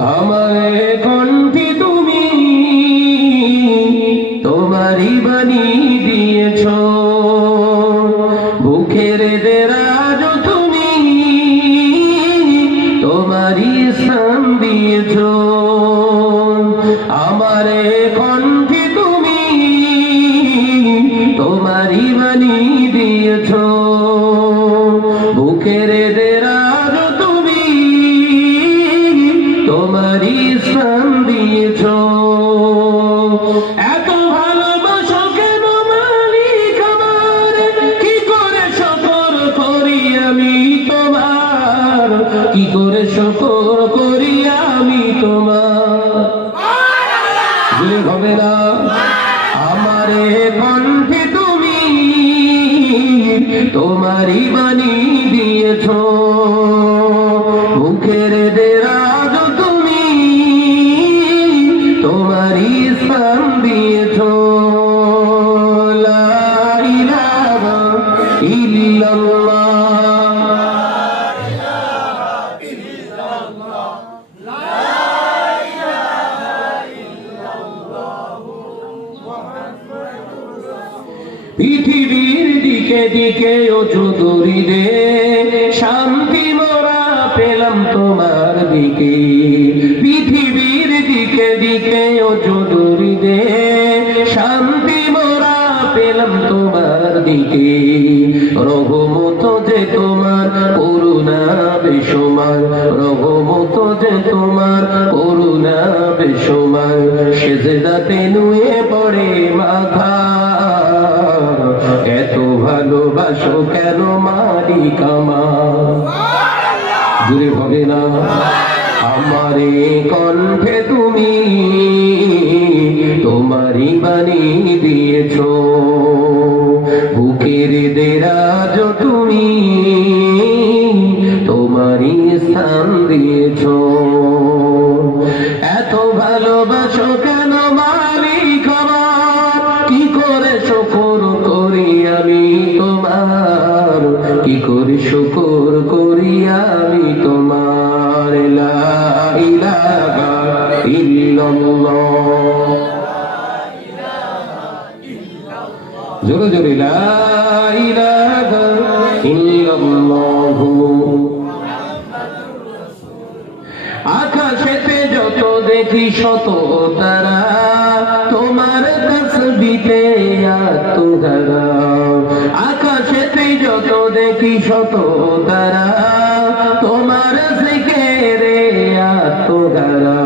আমার কণ্ঠে তুমি তোমারই বাণী দিয়েছ। বুকের দেরাজ তুমি তোমারই স্থান দিয়েছ। আমার কণ্ঠে স্থান দিয়েছ। এত ভালোবাসো কেন মালিক আমার? কি করে শকর করি আমি তোমার? কি করে শকর করি আমি তোমার? হবে না আমারে কণ্ঠে তুমি তোমারই বাণী দিয়েছ। মুখের দেরাজ পৃথিবীর দিকে দিকে চৌধুরী রে, শান্তি মোরা পেলাম তোমার দিকে। পৃথিবীর দিকে দিকে চৌধুরী রে, শান্তি মোরা পেলাম তোমার দিকে। রঘুমত যে তোমার বেসমার রঘুমত যে তোমার করুণা বেসমার সেজদাতে নুয়ে পড়ে মাথা। এত ভালোবাসো কেন মালিক আমার? দূরে হবে না? আমারে কণ্ঠে তুমি তোমারই বাণী দিয়েছ। বুকের দেরাজ তুমি তোমারই স্থান দিয়েছ এত ভালোবাসো কেন মালিক কি করে শকর করি আমি তোমার? কি করে শকর করি আমি তোমার? জোরে জোরে, লা ইলাহা ইল্লাল্লাহ। আকাশেতে যত দেখি শত তারা, তোমার তসবিতে আকাশেতে যত দেখি শত তারা, তোমার সিকেরে আত্মধারা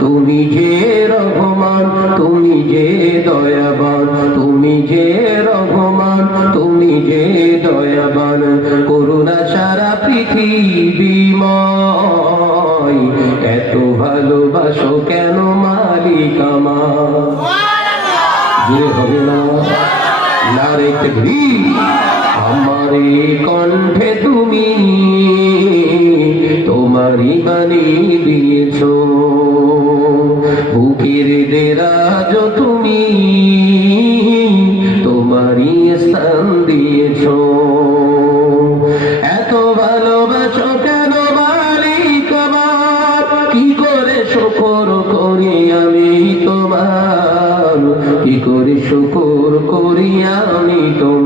তুমি যে রহমান, তুমি যে দয়াবান, তুমি যে রহমান, তুমি যে দয়াবান সারা পৃথিবীময় এত ভালোবাসো কেন মালিক যে হবে না? নারে আমারে কণ্ঠে তুমি তোমারই বাণী দিয়েছ। বুকের দেরাজ তুমি করি আমি তোমার? কি করে শুকুর করি আমি তোমার?